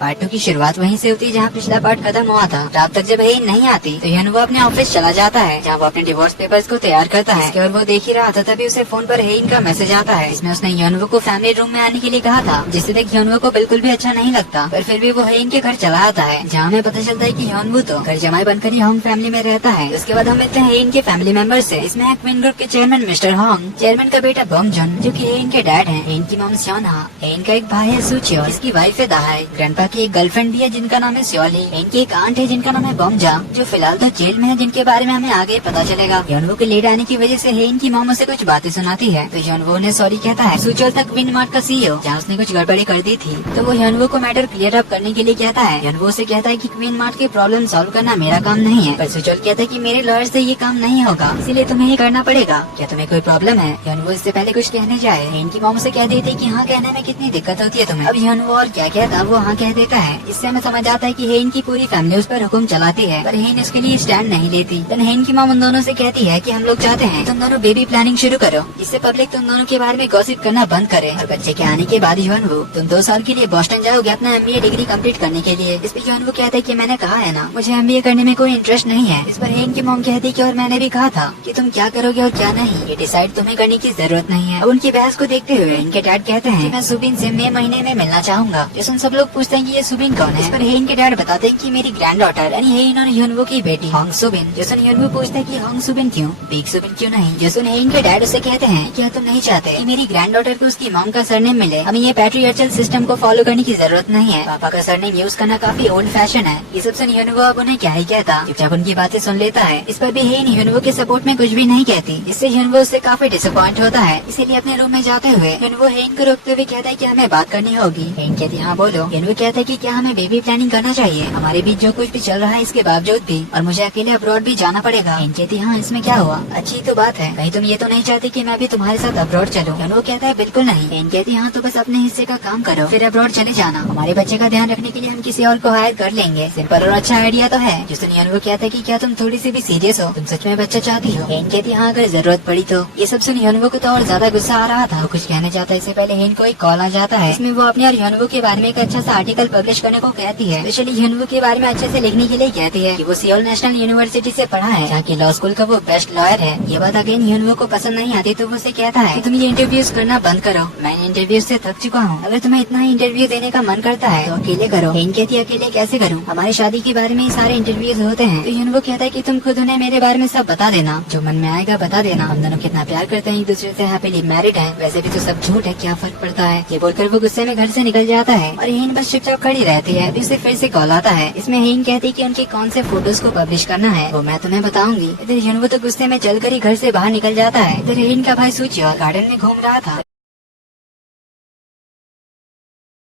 Part 2 की शुरुआत वहीं से होती है जहाँ पिछला पार्ट खत्म हुआ था। रात तक जब हेन नहीं आती तो हेन वो अपने ऑफिस चला जाता है जहाँ वो अपने डिवोर्स पेपर्स को तैयार करता है। और वो देख ही रहा था तभी उसे फोन पर हेन का मैसेज आता है। इसमें उसने यनवो को फैमिली रूम में आने के लिए कहा था, जिससे देख यनवो को बिल्कुल भी अच्छा नहीं लगता, पर फिर भी वो हेन के घर चला आता है जहाँ हमें पता चलता है कि यनवो तो घर जमाई बनकर ही होंग फैमिली में रहता है। उसके बाद हम मिलते हैं हेन के फैमिली मेंबर से। इसमें है क्वीन ग्रुप के चेयरमैन मिस्टर होंग, चेयरमैन का बेटा बॉन्गजन जो कि हेन के डैड है, हेन की मॉम सियोना, हेन का एक भाई है सुचियो, इसकी वाइफ है दाहाई, ग्रैंडपा की एक गर्लफ्रेंड भी है जिनका नाम है स्योली, इनकी एक आंट है जिनका नाम है बॉम्जा जो फिलहाल तो जेल में है, जिनके बारे में हमें आगे पता चलेगा। यनवो के लेट आने की वजह से हेन की मॉम उसे कुछ बातें सुनाती है तो यनवो ने सॉरी कहता है। सुचियो तक क्वीन मार्ट का सीईओ जहाँ उसने कुछ गड़बड़ी कर दी थी तो वो यनवो को मैटर क्लियर अप करने के लिए कहता है। यनवो से कहता है कि क्वीन मार्ट की प्रॉब्लम सॉल्व करना मेरा काम नहीं है, पर सुचियो कहता है कि मेरे लॉयर से ये काम नहीं होगा, इसीलिए तुम्हें ये करना पड़ेगा। क्या तुम्हें कोई प्रॉब्लम है? यनवो इससे पहले कुछ कहने जाए हेन की मॉम से कह देती है कि हाँ कहने में कितनी दिक्कत होती है तुम्हें। अब यनवो और क्या कहता वो हाँ कह देता है। इससे हमें समझ आता है कि हेन की पूरी फैमिली उस पर हुक्म चलाती है, पर हेन इसके लिए स्टैंड नहीं लेती। then हेन की मॉम उन दोनों से कहती है कि हम लोग चाहते हैं तुम दोनों बेबी प्लानिंग शुरू करो, इससे पब्लिक तुम दोनों के बारे में गॉसिप करना बंद करे। और बच्चे के आने के बाद यनवो तुम 2 साल के लिए बोस्टन जाओगे अपना MBA डिग्री कंप्लीट करने के लिए। इस पे यनवो कहता है कि मैंने कहा है ना मुझे MBA करने में कोई इंटरेस्ट नहीं है। इस पर हेन की मॉम कहती है कि और मैंने भी कहा था कि तुम क्या करोगे और क्या नहीं, ये डिसाइड तुम्हें करने की जरूरत नहीं है। अब उनकी बहस को देखते हुए इनके डैड कहते हैं कि मैं सुबिन से मई महीने में मिलना चाहूंगा। जिसमें सब लोग पूछते हैं कि ये सुबिन कौन है। इस पर हेन के डैड बताते हैं कि मेरी ग्रैंड डॉटर यानी हेन और यनवो की बेटी होंग सुबिन। जिसमें यनवो पूछता है कि होंग सुबिन क्यों, बिग सुबिन क्यों नहीं। जिसमें हेन के डैड उसे कहते हैं क्या तुम नहीं चाहते कि मेरी ग्रैंड डॉटर को उसकी मॉम का सरनेम मिले, हमें ये पैट्रियार्चल सिस्टम को फॉलो करने की जरूरत नहीं है, पापा का सरनेम यूज करना काफी ओल्ड फैशन है। ये सब सुन यनवो अब उन्हें क्या ही कहता, चुपचाप उनकी बातें सुन लेता है। इस पर भी हेन यनवो के सपोर्ट में कुछ भी नहीं कहती, इससे यनवो उससे काफी डिसअपॉइंट होता है। इसीलिए अपने रूम में जाते हुए यनवो हेन को रोकते हुए कहता है कि हमें बात करनी होगी। हेन कहती हाँ बोलो। यनवो कहता है कि क्या हमें बेबी प्लानिंग करना चाहिए, हमारे बीच जो कुछ भी चल रहा है इसके बावजूद भी, और मुझे अकेले अब्रॉड भी जाना पड़ेगा। हेन कहती हाँ इसमें क्या हुआ, अच्छी तो बात है, कहीं तुम ये तो नहीं चाहती कि मैं भी तुम्हारे साथ अब्रॉड चलूं। यनवो कहता है बिल्कुल नहीं। हेन कहती हाँ तो बस अपने हिस्से का काम करो फिर अब्रॉड चले जाना, हमारे बच्चे का ध्यान रखने के लिए हम किसी और को हायर कर लेंगे। सिंपल और अच्छा आइडिया तो है। जिसने यनवो कहता है कि क्या तुम थोड़ी सी भी सीरियस हो, तुम सच में बच्चा चाहती हो। हेन कहती हाँ अगर जरूरत पड़ी तो। ये सब सुन यनवो को तो और ज्यादा गुस्सा आ रहा था, वो कुछ कहने जाता है इससे पहले हेन को एक कॉल आ जाता है। इसमें वो अपने और यनवो के बारे में एक अच्छा सा आर्टिकल पब्लिश करने को कहती है। स्पेशली यनवो के बारे में अच्छे से लिखने के लिए कहती है कि वो सियोल नेशनल यूनिवर्सिटी से पढ़ा है जहाँ की लॉ स्कूल का वो बेस्ट लॉयर है। ये बात अगेन यनवो को पसंद नहीं आती तो वो उसे कहता है कि तुम ये इंटरव्यूज करना बंद करो, मैं इंटरव्यू से थक चुका हूँ, अगर तुम्हें इतना ही इंटरव्यू देने का मन करता है तो अकेले करो। हेन कहती है अकेले कैसे करूँ, हमारी शादी के बारे में ही सारे इंटरव्यूज होते हैं। तो यनवो कहता है कि तुम खुद उन्हें मेरे बारे में सब बता देना, जो मन में आएगा बता देना, हम दोनों कितना प्यार करते हैं, एक दूसरे से हैप्पीली मैरिड हैं, वैसे भी तो सब झूठ है, क्या फर्क पड़ता है। ये बोलकर वो गुस्से में घर से निकल जाता है और हेन बस चुपचाप खड़ी रहती है। अभी उसे फिर से कॉल आता है। इसमें हेन कहती है कि उनके कौन से फोटोज को पब्लिश करना है वो मैं तुम्हें बताऊंगी। इधर यनवो तो गुस्से में चलकर ही घर से बाहर निकल जाता है। इधर हेन का भाई सुचियो गार्डन में घूम रहा था।